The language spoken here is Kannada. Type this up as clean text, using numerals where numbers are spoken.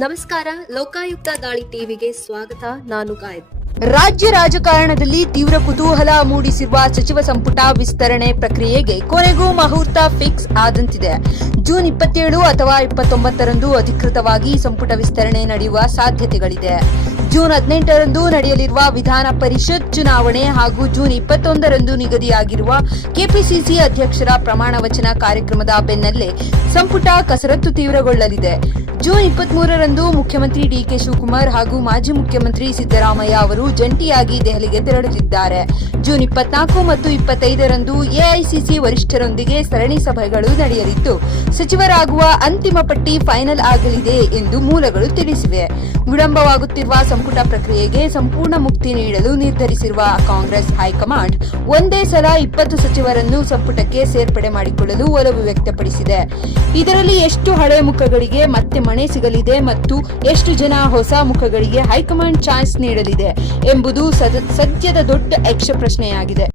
ನಮಸ್ಕಾರ, ಲೋಕಾಯುಕ್ತ ದಾಳಿ ಟಿವಿಗೆ ಸ್ವಾಗತ. ನಾನು ಗಾಯತ್. ರಾಜ್ಯ ರಾಜಕಾರಣದಲ್ಲಿ ತೀವ್ರ ಕುತೂಹಲ ಮೂಡಿಸಿರುವ ಸಚಿವ ಸಂಪುಟ ವಿಸ್ತರಣೆ ಪ್ರಕ್ರಿಯೆಗೆ ಕೊನೆಗೂ ಮುಹೂರ್ತ ಫಿಕ್ಸ್ ಆದಂತಿದೆ. ಜೂನ್ 27 ಅಥವಾ 29ರಂದು ಅಧಿಕೃತವಾಗಿ ಸಂಪುಟ ವಿಸ್ತರಣೆ ನಡೆಯುವ ಸಾಧ್ಯತೆಗಳಿದೆ. ಜೂನ್ 18ರಂದು ನಡೆಯಲಿರುವ ವಿಧಾನ ಪರಿಷತ್ ಚುನಾವಣೆ ಹಾಗೂ ಜೂನ್ 21ರಂದು ನಿಗದಿಯಾಗಿರುವ ಕೆಪಿಸಿಸಿ ಅಧ್ಯಕ್ಷರ ಪ್ರಮಾಣ ವಚನ ಕಾರ್ಯಕ್ರಮದ ಬೆನ್ನಲ್ಲೇ ಸಂಪುಟ ಕಸರತ್ತು ತೀವ್ರಗೊಳ್ಳಲಿದೆ. ಜೂನ್ 23ರಂದು ಮುಖ್ಯಮಂತ್ರಿ ಡಿಕೆ ಶಿವಕುಮಾರ್ ಹಾಗೂ ಮಾಜಿ ಮುಖ್ಯಮಂತ್ರಿ ಸಿದ್ದರಾಮಯ್ಯ ಅವರು ಜಂಟಿಯಾಗಿ ದೆಹಲಿಗೆ ತೆರಳಲಿದ್ದಾರೆ. ಜೂನ್ 24 ಮತ್ತು 25ರಂದು ಎಐಸಿಸಿ ವರಿಷ್ಠರೊಂದಿಗೆ ಸರಣಿ ಸಭೆಗಳು ನಡೆಯಲಿದ್ದು, ಸಚಿವರಾಗುವ ಅಂತಿಮ ಪಟ್ಟಿ ಫೈನಲ್ ಆಗಲಿದೆ ಎಂದು ಮೂಲಗಳು ತಿಳಿಸಿವೆ. ವಿಳಂಬವಾಗುತ್ತಿರುವ ಸಂಪುಟ ಪ್ರಕ್ರಿಯೆಗೆ ಸಂಪೂರ್ಣ ಮುಕ್ತಿ ನೀಡಲು ನಿರ್ಧರಿಸಿರುವ ಕಾಂಗ್ರೆಸ್ ಹೈಕಮಾಂಡ್ ಒಂದೇ ಸಲ 20 ಸಚಿವರನ್ನು ಸಂಪುಟಕ್ಕೆ ಸೇರ್ಪಡೆ ಮಾಡಿಕೊಳ್ಳಲು ಒಲವು ವ್ಯಕ್ತಪಡಿಸಿದೆ. ಇದರಲ್ಲಿ ಎಷ್ಟು ಹಳೆ ಮುಖಗಳಿಗೆ ಮತ್ತೆ ಮಣೆ ಸಿಗಲಿದೆ ಮತ್ತು ಎಷ್ಟು ಜನ ಹೊಸ ಮುಖಗಳಿಗೆ ಹೈಕಮಾಂಡ್ ಚಾನ್ಸ್ ನೀಡಲಿದೆ ಎಂಬುದು ಸದ್ಯದ ದೊಡ್ಡ ಯಕ್ಷ ಪ್ರಶ್ನೆಯಾಗಿದೆ.